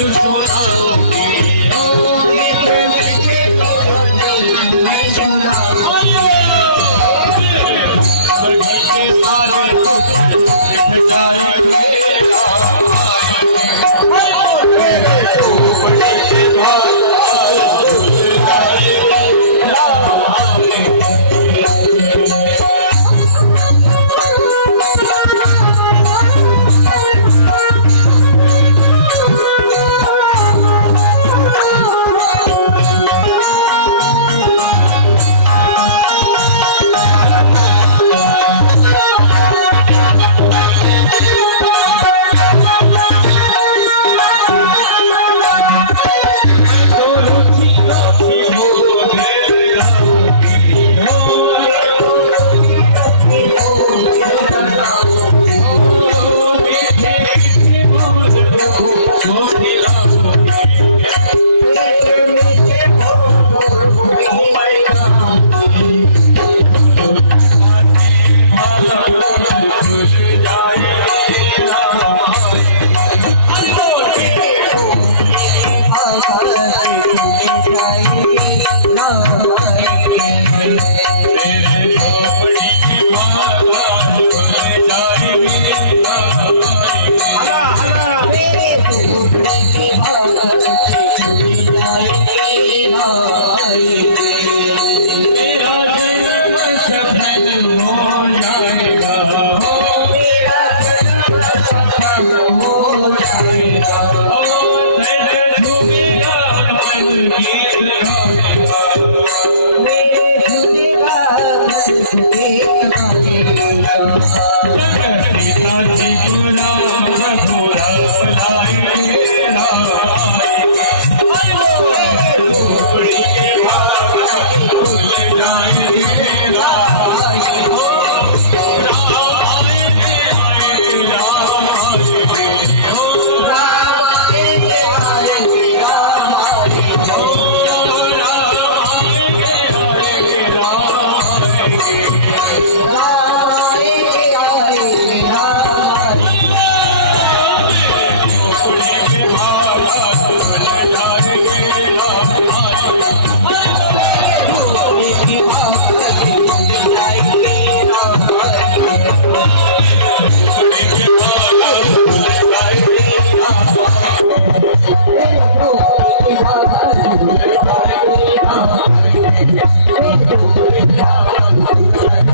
Jerusalem કાંચી ગુલાબ ગોરા લાઈ Thank you.